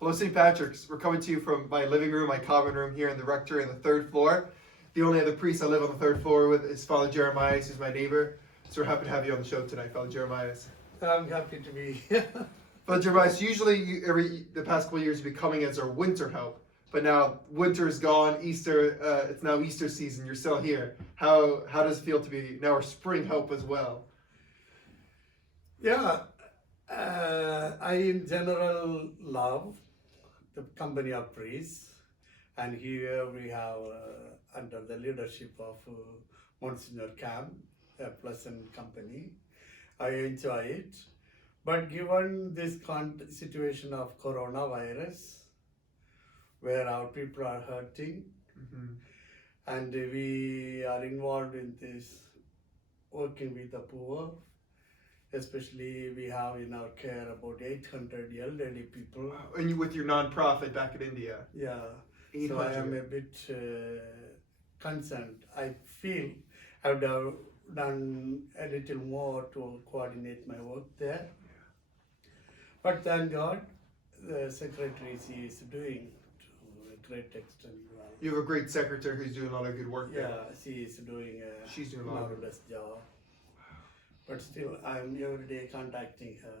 Hello, St. Patrick's. We're coming to you from my living room, my common room here in the rectory on the third floor. The only other priest I live on the third floor with is Father Jeremias, who's my neighbor. So we're happy to have you on the show tonight, Father Jeremias. I'm happy to be here. Father Jeremias, usually the past couple of years you've been coming as our winter help, but now winter is gone. Easter, it's now Easter season. You're still here. How does it feel to be now our spring help as well? Yeah, I in general love the company of priests, and here we have under the leadership of Monsignor Cam, a pleasant company. I enjoy it, but given this situation of coronavirus, where our people are hurting, and we are involved in this working with the poor. Especially we have in our care about 800 elderly people. Wow. And you with your non-profit back in India. Yeah, 800. so I am a bit concerned. I feel I would have done a little more to coordinate my work there. But thank God, the secretary she is doing to a great extent. You have a great secretary who's doing a lot of good work there. Yeah, she is doing She's doing a a lot of marvelous job. But still, I'm every day contacting her.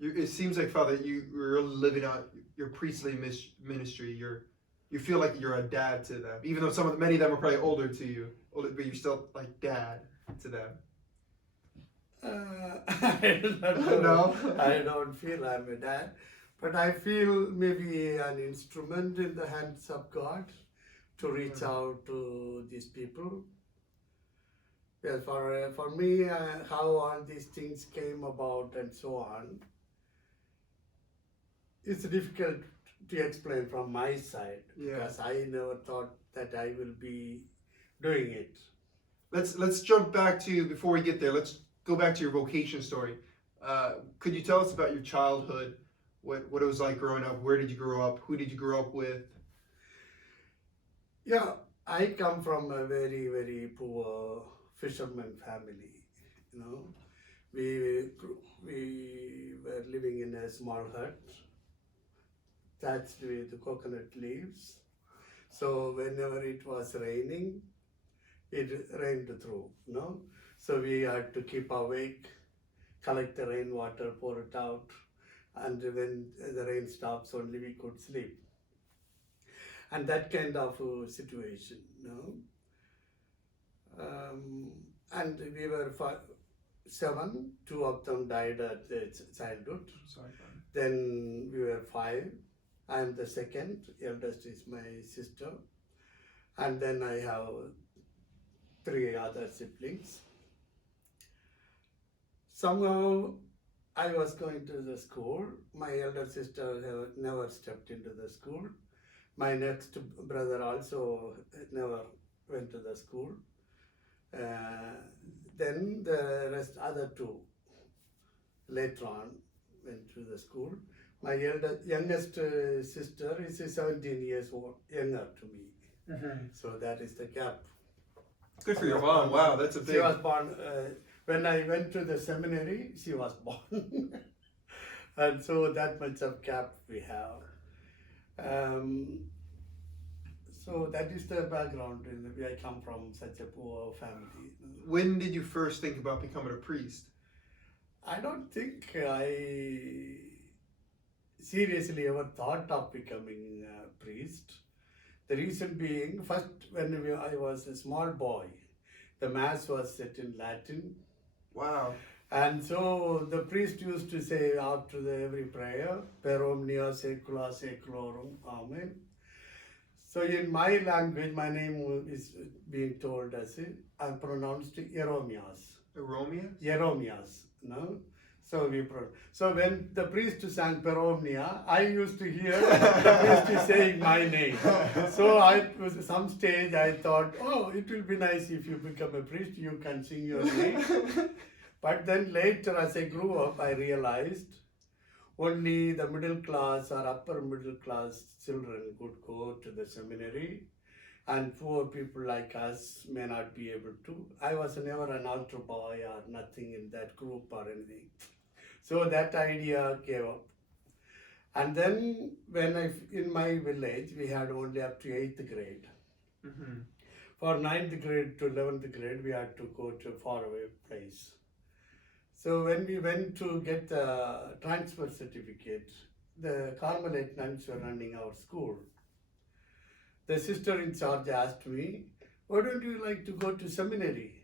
It seems like, Father, you're really living out your priestly ministry. You feel like you're a dad to them, even though many of them are probably older to you, but you're still like dad to them. I don't know. No? I don't feel I'm a dad, but I feel maybe an instrument in the hands of God to reach out to these people. Well, for me, how all these things came about and so on, it's difficult to explain from my side because I never thought that I will be doing it. Let's jump back to, before we get there, let's go back to your vocation story. Could you tell us about your childhood, what it was like growing up? Where did you grow up? Who did you grow up with? Yeah, I come from a very, very poor fisherman family. We were living in a small hut thatched with coconut leaves. So whenever it was raining, it rained through. So we had to keep awake, collect the rainwater, pour it out, and when the rain stops, only we could sleep. And that kind of situation. And we were 7, 2 of them died at childhood. Sorry, Then we were 5. I am the second, eldest is my sister. And then I have 3 other siblings. Somehow I was going to the school. My elder sister never stepped into the school. My next brother also never went to the school. Then the other 2 later on went to the school. My youngest sister is 17 years old, younger to me. So that is the gap. Good for your mom. Wow, that's a big... She was born, when I went to the seminary, she was born. And so that much of gap we have. So that is the background. I come from such a poor family. When did you first think about becoming a priest? I don't think I seriously ever thought of becoming a priest. The reason being, first when I was a small boy, the mass was set in Latin. Wow. And so the priest used to say after every prayer, Per omnia saecula saeculorum, Amen. So in my language, my name is being told as I'm pronounced Jeremias. Jeremias, no? So when the priest sang Per omnia, I used to hear the priest saying my name. So at some stage I thought, oh, it will be nice if you become a priest, you can sing your name. But then later as I grew up, I realized only the middle class or upper middle class children could go to the seminary, and poor people like us may not be able to. I was never an altar boy or nothing in that group or anything. So that idea came up. And then in my village, we had only up to 8th grade. Mm-hmm. For 9th grade to 11th grade, we had to go to a faraway place. So when we went to get the transfer certificate, the Carmelite nuns were running our school. The sister in charge asked me, "Why don't you like to go to seminary?"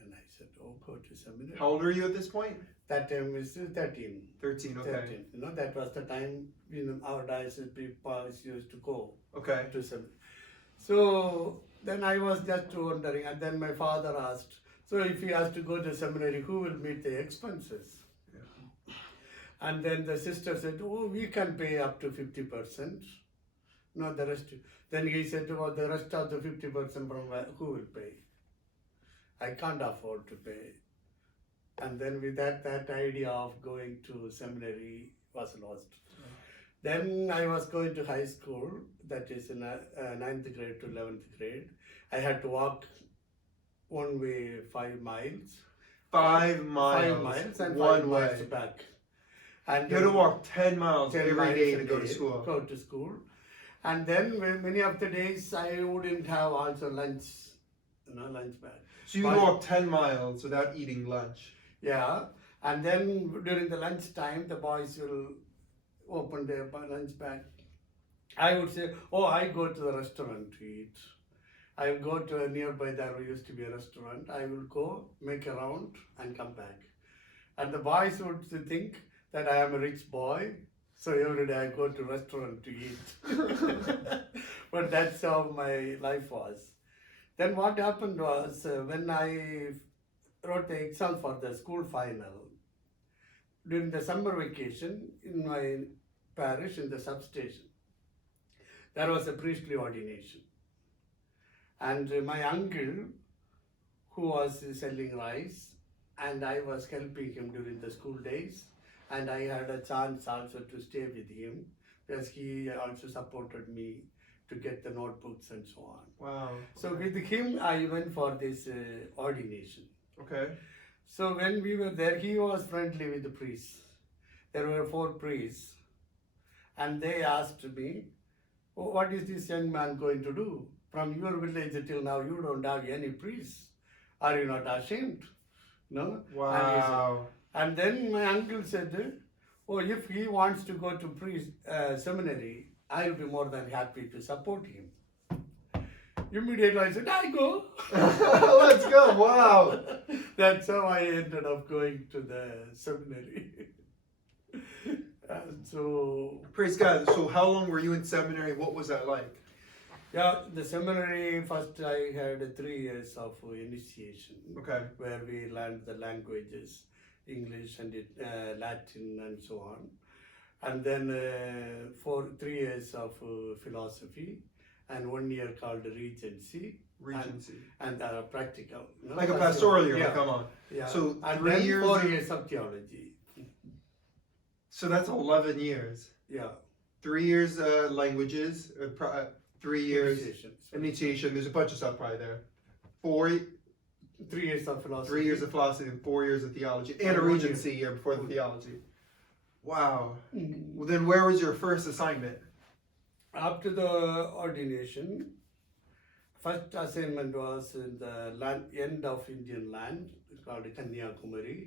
And I said, "Oh, go to seminary." How old were you at this point? That time was 13. 13, okay. 13. That was the time our diocese people used to go Okay. to seminary. So then I was just wondering, and then my father asked, "So if he has to go to seminary, who will meet the expenses?" Yeah. And then the sister said, "Oh, we can pay up to 50%. No, the rest." Then he said, "Oh, the rest of the 50% from who will pay? I can't afford to pay." And then with that idea of going to seminary was lost. Then I was going to high school, that is in 9th grade to 11th grade. I had to walk one way 5 miles. 5 miles. 5 miles and one 5 way. miles back. And You had to walk 10 miles 10 every miles day a to go to day, school. Go to school. And then many of the days I wouldn't have also lunch, lunch bag. So you would walk 10 miles without eating lunch. Yeah, and then during the lunch time, the boys will open their lunch bag. I would say, "Oh, I go to the restaurant to eat. I will go to nearby, there used to be a restaurant. I will go, make a round, and come back." And the boys would think that I am a rich boy, so every day I go to restaurant to eat. But that's how my life was. Then what happened was, when I wrote the exam for the school final, during the summer vacation in my parish, in the substation, there was a priestly ordination. And my uncle, who was selling rice, and I was helping him during the school days, and I had a chance also to stay with him, because he also supported me to get the notebooks and so on. Wow. So with him, I went for this ordination. Okay. So when we were there, he was friendly with the priests. There were 4 priests, and they asked me, "Oh, what is this young man going to do? From your village till now, you don't have any priests. Are you not ashamed?" No? Wow. And then my uncle said, "Oh, if he wants to go to seminary, I'll be more than happy to support him." Immediately I said, "I go." Let's go. Wow. That's how I ended up going to the seminary. And so, Praise God. So how long were you in seminary? What was that like? yeah, the seminary, first I had 3 years of initiation, Okay. where we learned the languages, English and Latin and so on. And then 3 years of philosophy, and 1 year called Regency. Regency. And practical. Like a pastoral year. Yeah. Come on. Yeah. So and 3 then years. 4 years of theology. So that's 11 years. Yeah. 3 years languages. 3 years Initiation. initiation. There's a bunch of stuff probably there. 3 years of philosophy. 3 years of philosophy and 4 years of theology, and a And 1 year. regency year before the theology. Wow. Mhm. Well, then where was your first assignment? After the ordination, first assignment was in the end of Indian land, called Kanyakumari.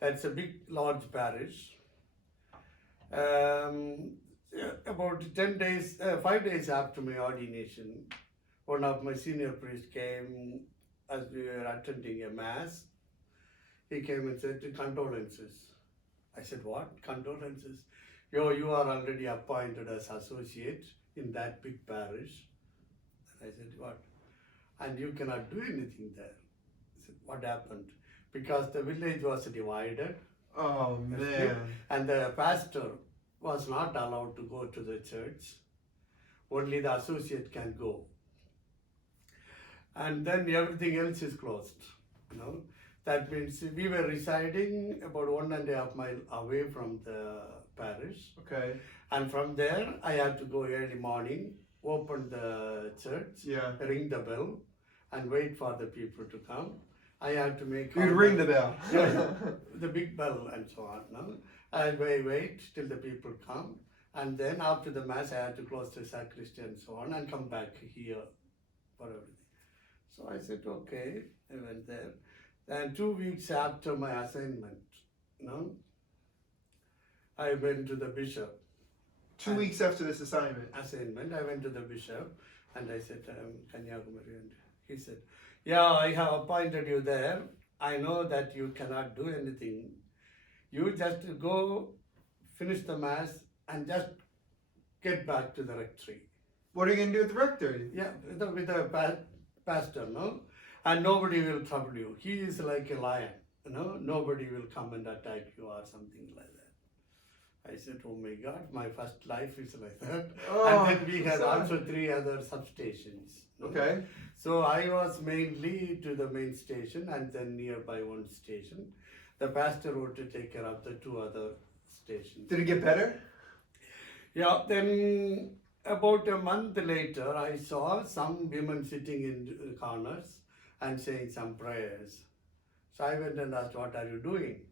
That's a big, large parish. About 5 days after my ordination, one of my senior priests came as we were attending a mass. He came and said, "Condolences." I said, "What? Condolences? You are already appointed as associate in that big parish." And I said, "What?" "And you cannot do anything there." I said, "What happened?" Because the village was divided, Oh man. and the pastor was not allowed to go to the church. Only the associate can go. And then everything else is closed. That means we were residing about 1.5 miles away from the parish. Okay. And from there, I had to go early morning, open the church, Yeah. ring the bell, and wait for the people to come. I had to make... You'd ring the bell. Yeah, the big bell and so on. No? I'll wait till the people come. And then after the mass, I had to close the sacristy and so on and come back here for everything. So I said, okay, I went there. Then 2 weeks after my assignment, I went to the bishop. 2 weeks after this assignment. I went to the bishop and I said, Kanyakumari. And he said, yeah, I have appointed you there. I know that you cannot do anything. You just go finish the mass and just get back to the rectory. What are you going to do at the rectory? Yeah, with the pastor, no? And nobody will trouble you. He is like a lion, Nobody will come and attack you or something like that. I said, oh my God, my first life is like that. Oh, and then we had sad. also 3 other substations. Okay. So I was mainly to the main station and then nearby one station. The pastor would to take care of the 2 other stations. Did it get better? Yeah, then about a month later, I saw some women sitting in corners and saying some prayers. So I went and asked, what are you doing?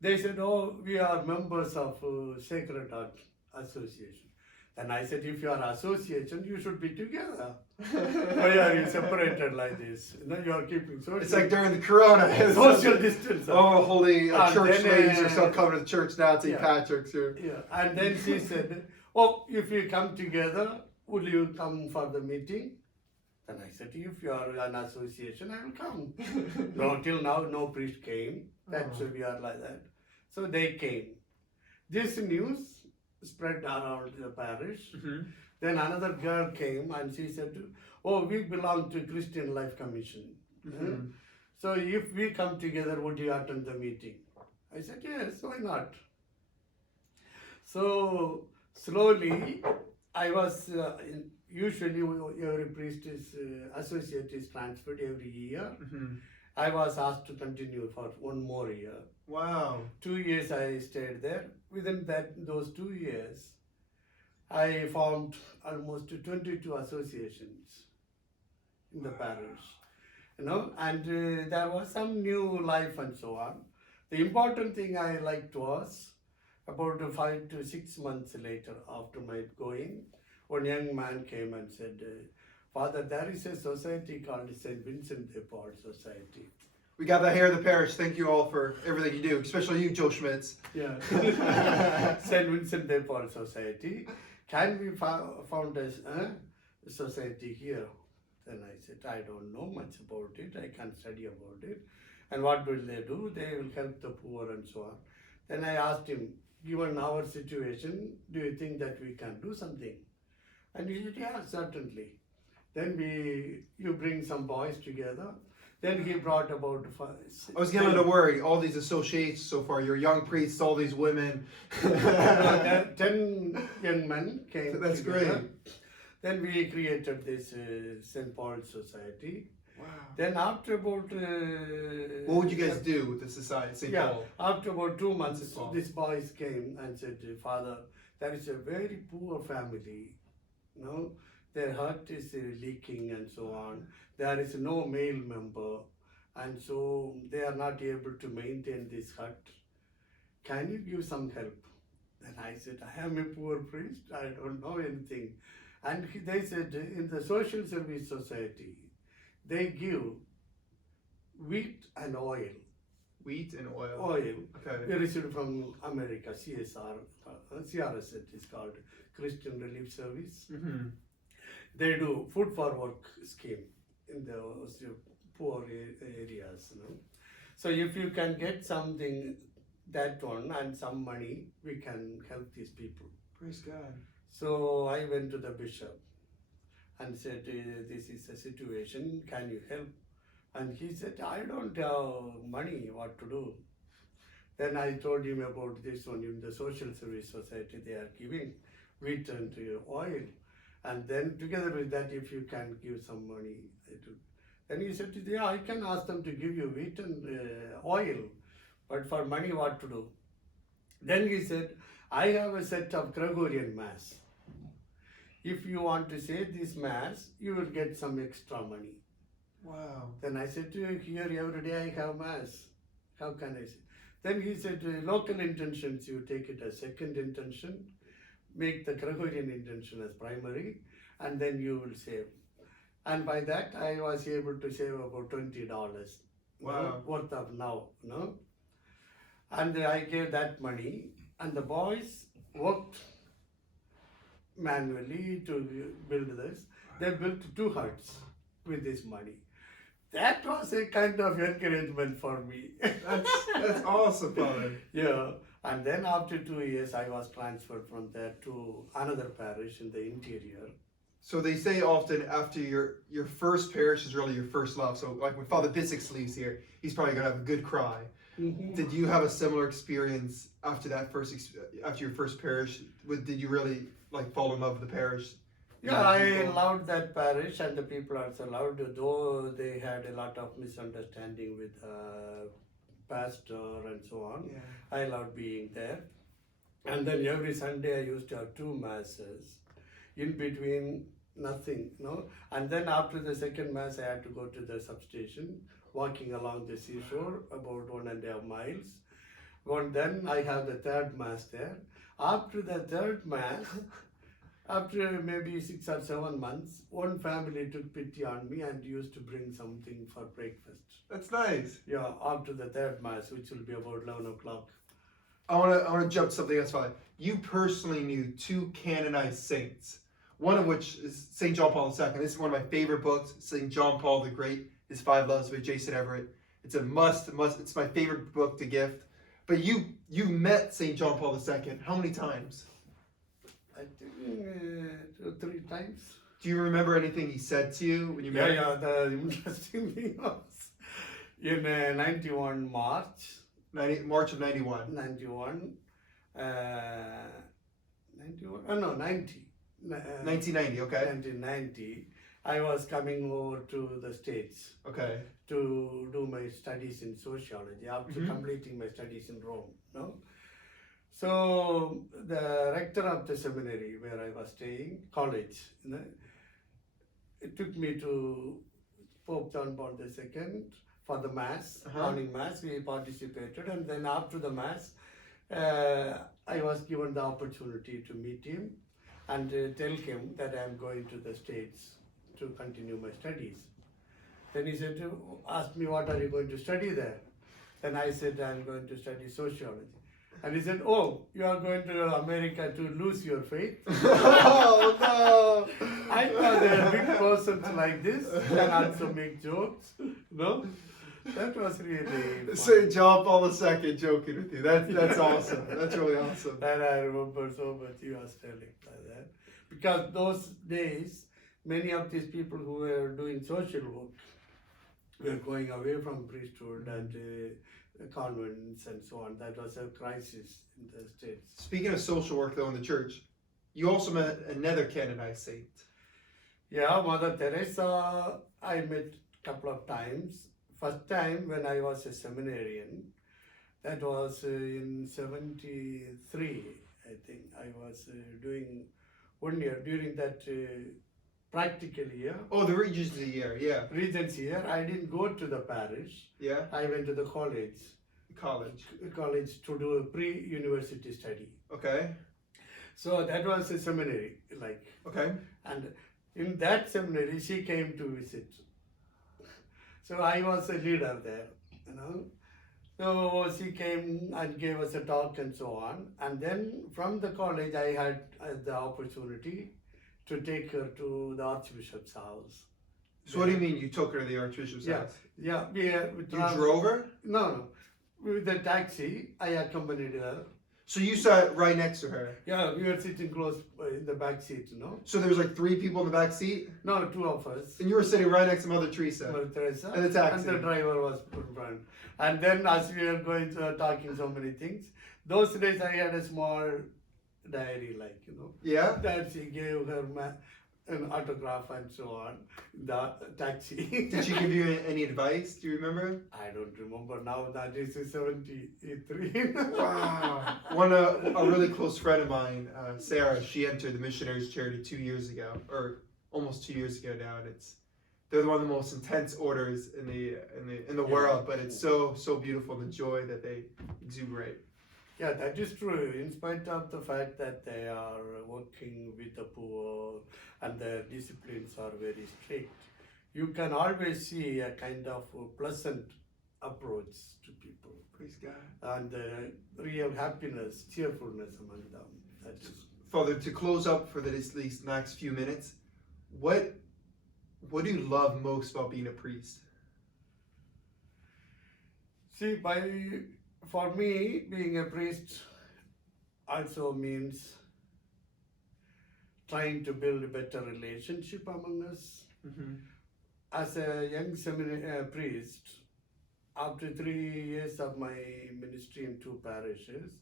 They said, oh, we are members of Sacred Heart Association. Then I said, if you are association, you should be together. Why are you separated like this? You are keeping social. It's like during the corona. Social distance. Oh, holy church then, ladies are still coming to the church now, St. yeah. Patrick's here. Yeah, and then she said, oh, if we come together, will you come for the meeting? Then I said, if you are an association, I will come. No, till now, no priest came. That's why we are like that. So they came. This news spread around the parish. Mm-hmm. Then another girl came and she said, oh, we belong to Christian Life Commission. Mm-hmm. So if we come together, would you attend the meeting? I said, yes, why not? So slowly, I was, usually every priest is, associate is transferred every year. Mm-hmm. I was asked to continue for 1 more year. Wow. 2 years I stayed there. Within those 2 years, I formed almost 22 associations in the parish, and there was some new life and so on. The important thing I liked was about 5 to 6 months later after my going, one young man came and said, Father, there is a society called St. Vincent de Paul Society. We got that here at the parish. Thank you all for everything you do, especially you, Joe Schmitz. Yeah. St. Vincent de Paul Society. Can we found a society here? Then I said, I don't know much about it. I can't study about it. And what will they do? They will help the poor and so on. Then I asked him, given our situation, do you think that we can do something? And he said, yeah, certainly. Then you bring some boys together. Then he brought about I was getting a little worried. All these associations so far, you're young priests, all these women. 10 young men came That's together. great. Then we created this St. Paul Society. Wow. Then after about... What would you guys do with the society, St. Yeah, Paul? after about 2 months, St. Paul. these boys came and said, Father, there is a very poor family, their hut is leaking and so on. There is no male member, and so they are not able to maintain this hut. Can you give some help? Then I said, I am a poor priest, I don't know anything. And they said, in the Social Service Society, they give wheat and oil. Wheat and oil. Oil. Okay. We received from America, CRS it is called, Christian Relief Service. Mm-hmm. They do food for work scheme in the poor areas. So if you can get something, that one, and some money, we can help these people. Praise God. So I went to the bishop and said, this is the situation, can you help? And he said, I don't have money, what to do? Then I told him about this one, in the Social Service Society, they are giving wheat and oil. And then together with that, if you can give some money. Then he said, yeah, I can ask them to give you wheat and oil, but for money, what to do? Then he said, I have a set of Gregorian Mass. If you want to say this Mass, you will get some extra money. Wow. Then I said to him, here every day I have Mass. How can I say? Then he said, local intentions, you take it as second intention, make the Gregorian intention as primary, and then you will save. And by that, I was able to save about $20 Wow. worth of now, And I gave that money, and the boys worked manually to build this. They built 2 huts with this money. That was a kind of encouragement for me. That's awesome, Father. Yeah. And then after 2 years, I was transferred from there to another parish in the interior. So they say often after your first parish is really your first love. So like when Father Bissix leaves here, he's probably gonna have a good cry. Mm-hmm. Did you have a similar experience after that after your first parish? Did you really like fall in love with the parish? Yeah, I loved that parish, and the people also loved, though they had a lot of misunderstanding with pastor and so on. Yeah. I loved being there. And then every Sunday I used to have 2 masses. In between, nothing, And then after the second mass, I had to go to the substation, walking along the seashore, about 1.5 miles. Then I have the third mass there. After the third mass, after maybe 6 or 7 months, one family took pity on me and used to bring something for breakfast. That's nice. Yeah, after the third mass, which will be about 11 o'clock. I wanna jump to something else, Father. You personally knew 2 canonized saints. One of which is St. John Paul II. This is one of my favorite books, St. John Paul the Great, His 5 Loves by Jason Everett. It's a must. It's my favorite book to gift. But you met St. John Paul II. How many times? I think 2 or 3 times. Do you remember anything he said to you when you met him? Yeah, the interesting thing was in 91 March. March of 91. 91. 91? Oh, no, 90. 1990, okay. 1990. I was coming over to the States Okay. to do my studies in sociology after completing my studies in Rome. So the rector of the seminary where I was staying, college, it took me to Pope John Paul II for the mass, morning mass. We participated, and then after the mass, I was given the opportunity to meet him and tell him that I am going to the States to continue my studies. Then he said, asked me, what are you going to study there? Then I said, I am going to study sociology. And he said, oh, you are going to America to lose your faith? Oh, no. I thought a big person like this can also make jokes, That was really fun. St. John Paul II joking with you. That's awesome. That's really awesome. That I remember so much he was telling like that. Because those days, many of these people who were doing social work were going away from priesthood and convents and so on. That was a crisis in the States. Speaking of social work, though, in the church, you also met another canonized saint. Yeah, Mother Teresa, I met a couple of times. First time when I was a seminarian, that was in 73, I think. I was doing 1 year during that practical year. Oh, the Regency year, yeah. Regency year, I didn't go to the parish. Yeah. I went to the college to do a pre-university study. Okay. So that was a seminary, Okay. and in that seminary, she came to visit. So I was a leader there, So she came and gave us a talk and so on. And then from the college, I had the opportunity to take her to the Archbishop's house. So what do you mean you took her to the Archbishop's house? Yeah. You drove her? No. With the taxi, I accompanied her. So you sat right next to her? Yeah, we were sitting close in the back seat, So there was like 3 people in the back seat? No, 2 of us. And you were sitting right next to Mother Teresa? Mother Teresa. And the taxi. And the driver was in front. And then as we were going to talking so many things, those days I had a small diary, Yeah? that she gave her an autograph and so on, the taxi. Did she give you any advice? Do you remember? I don't remember now, that is 73. Wow. A really close friend of mine, Sarah, she entered the missionaries charity 2 years ago, or almost 2 years ago now, and they're one of the most intense orders in the world, but it's so beautiful, the joy that they exuberate. Yeah, that is true. In spite of the fact that they are working with the poor and their disciplines are very strict, you can always see a kind of pleasant approach to people Praise God. and real happiness, cheerfulness among them. That is. Father, to close up for these next few minutes, what do you love most about being a priest? See, for me, being a priest also means trying to build a better relationship among us. Mm-hmm. As a young seminary priest, after 3 years of my ministry in 2 parishes,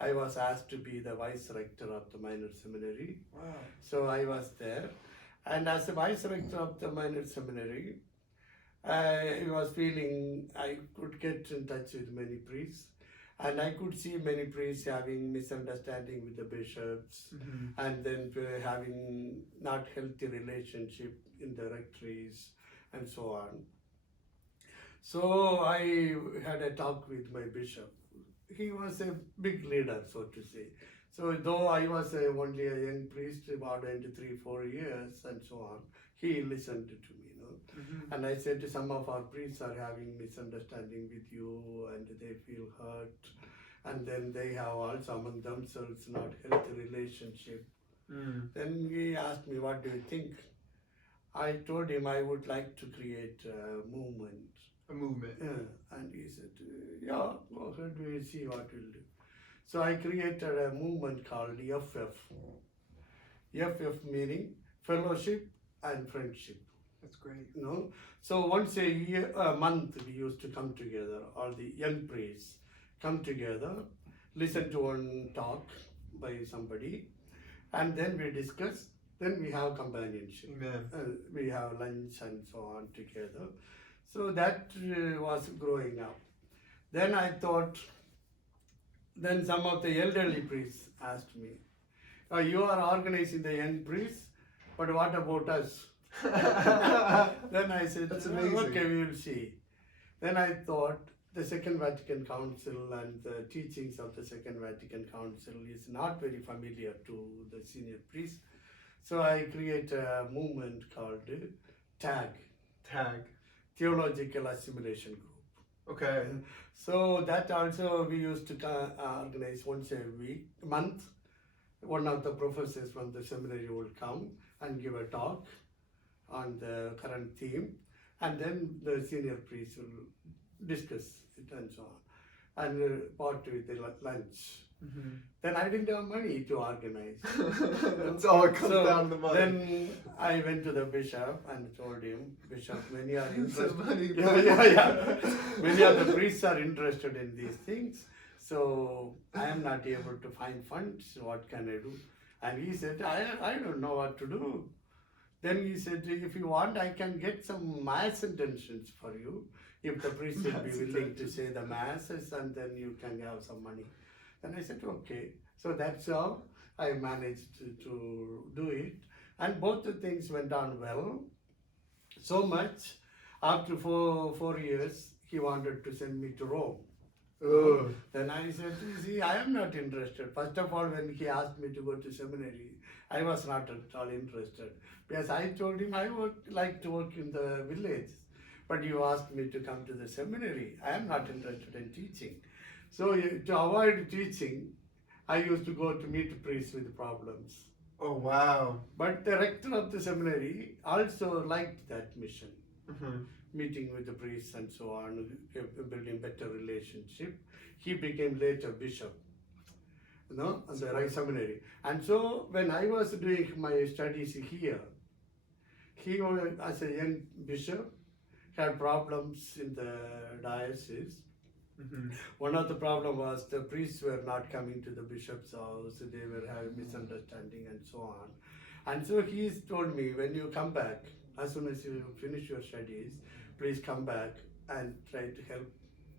I was asked to be the vice rector of the minor seminary. Wow. So I was there. And as a vice rector of the minor seminary, I was feeling I could get in touch with many priests. And I could see many priests having misunderstanding with the bishops, Mm-hmm. and then having not healthy relationship in the rectories and so on. So I had a talk with my bishop. He was a big leader, so to say. So though I was only a young priest, about 3-4 years and so on, he listened to me. Mm-hmm. And I said, some of our priests are having misunderstanding with you and they feel hurt. And then they have also among themselves not healthy relationship. Mm. Then he asked me, what do you think? I told him I would like to create a movement. A movement. And he said, yeah, go ahead, we'll see what we'll do. So I created a movement called FF. FF meaning fellowship and friendship. That's great. So once a month we used to come together, all the young priests come together, listen to one talk by somebody, and then we discuss, then we have companionship. Amen. We have lunch and so on together. So that was growing up. Then I thought, then some of the elderly priests asked me, you are organizing the young priests, but what about us? Then I said, that's amazing. Okay, we will see. Then I thought the Second Vatican Council and the teachings of the Second Vatican Council is not very familiar to the senior priests. So I create a movement called TAG. Theological Assimilation Group. Okay. So that also we used to organize once a month. One of the professors from the seminary would come and give a talk on the current theme, and then the senior priests will discuss it and so on, and part with the lunch. Mm-hmm. Then I didn't have money to organize. That's all it comes down to the money. Then I went to the bishop and told him, Bishop, many are interested. Many of the priests are interested in these things. So I am not able to find funds. What can I do? And he said, I don't know what to do. Then he said, if you want, I can get some mass intentions for you. If the priest will be willing to say the masses, and then you can have some money. Then I said, okay. So that's how I managed to do it. And both the things went on well. So much, after four years, he wanted to send me to Rome. Oh. Then I said, see, I am not interested. First of all, when he asked me to go to seminary, I was not at all interested. Because I told him I would like to work in the village. But you asked me to come to the seminary. I am not interested in teaching. So to avoid teaching, I used to go to meet priests with problems. Oh, wow. But the rector of the seminary also liked that mission. Mm-hmm. Meeting with the priests and so on, building better relationship. He became later bishop, on the right seminary. And so when I was doing my studies here, he was, as a young bishop, had problems in the diocese. Mm-hmm. One of the problem was the priests were not coming to the bishop's house, they were having misunderstanding and so on. And so he told me, when you come back, as soon as you finish your studies, please come back and try to help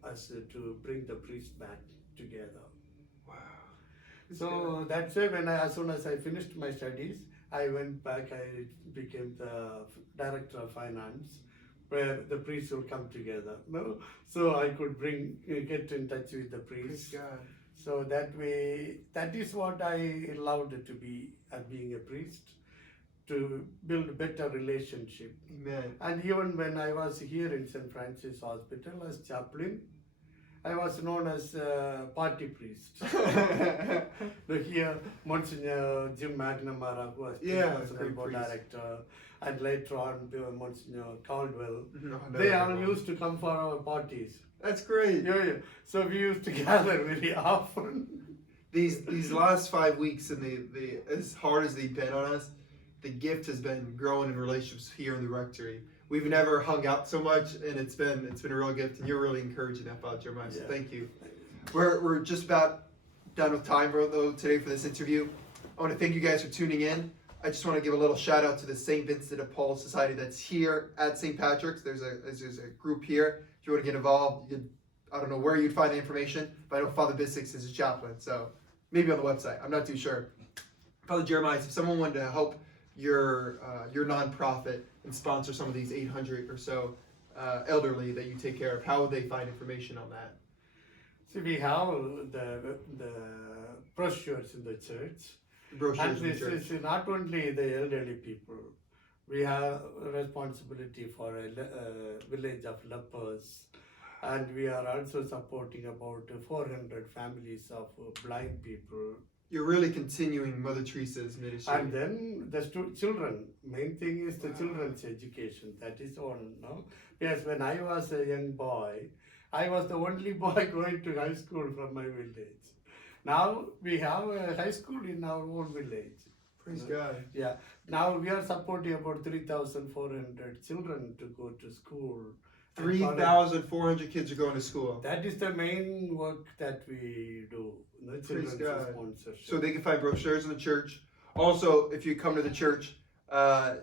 us to bring the priests back together. Wow. So that's why as soon as I finished my studies, I went back, I became the director of finance, where the priests will come together. No? So I could get in touch with the Praise priests. God. So that way, that is what I loved to be being a priest, to build better relationship. Amen. And even when I was here in St. Francis Hospital as chaplain, I was known as party priest. Here, Monsignor Jim McNamara, who was personal great board priest. director, and later on Monsignor Caldwell, No, they all used to come for our parties. That's great. Yeah. So we used to gather very often. These last 5 weeks and the as hard as they've been on us, the gift has been growing in relationships here in the rectory. We've never hung out so much, and it's been a real gift, and you're really encouraging that, Father Jeremiah. So thank you. We're just about done with time though today for this interview. I want to thank you guys for tuning in. I just want to give a little shout out to the St. Vincent de Paul Society that's here at St. Patrick's. There's a group here. If you want to get involved, you could, I don't know where you'd find the information, but I know Father Bissix is a chaplain, so maybe on the website. I'm not too sure. Father Jeremiah, if someone wanted to help your nonprofit and sponsor some of these 800 or so elderly that you take care of, how would they find information on that? So we have the brochures in the church. Brochures And in the church. this is not only the elderly people. We have a responsibility for a village of lepers, and we are also supporting about 400 families of blind people. You're really continuing Mother Teresa's ministry. And then the children. Main thing is the children's education. That is one. No? Yes, when I was a young boy, I was the only boy going to high school from my village. Now we have a high school in our own village. Praise God. Yeah. Now we are supporting about 3,400 children to go to school. 3,400 kids are going to school. That is the main work that we do. The children's God. sponsorship. So they can find brochures in the church. Also, if you come to the church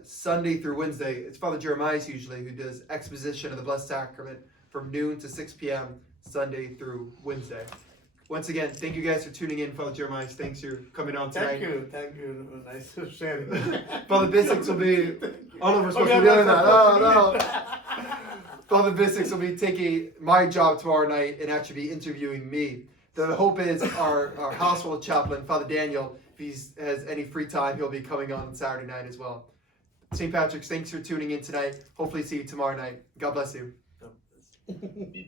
Sunday through Wednesday, it's Father Jeremias usually who does exposition of the Blessed Sacrament from noon to 6 p.m. Sunday through Wednesday. Once again, thank you guys for tuning in. Father Jeremias, thanks for coming on tonight. Thank you. Nice sharing. Father Bissix will be. I don't know if we're supposed to be doing that. No. Father Bissix will be taking my job tomorrow night and actually be interviewing me. The hope is our hospital chaplain, Father Daniel, if he has any free time, he'll be coming on Saturday night as well. St. Patrick's, thanks for tuning in tonight. Hopefully see you tomorrow night. God bless you.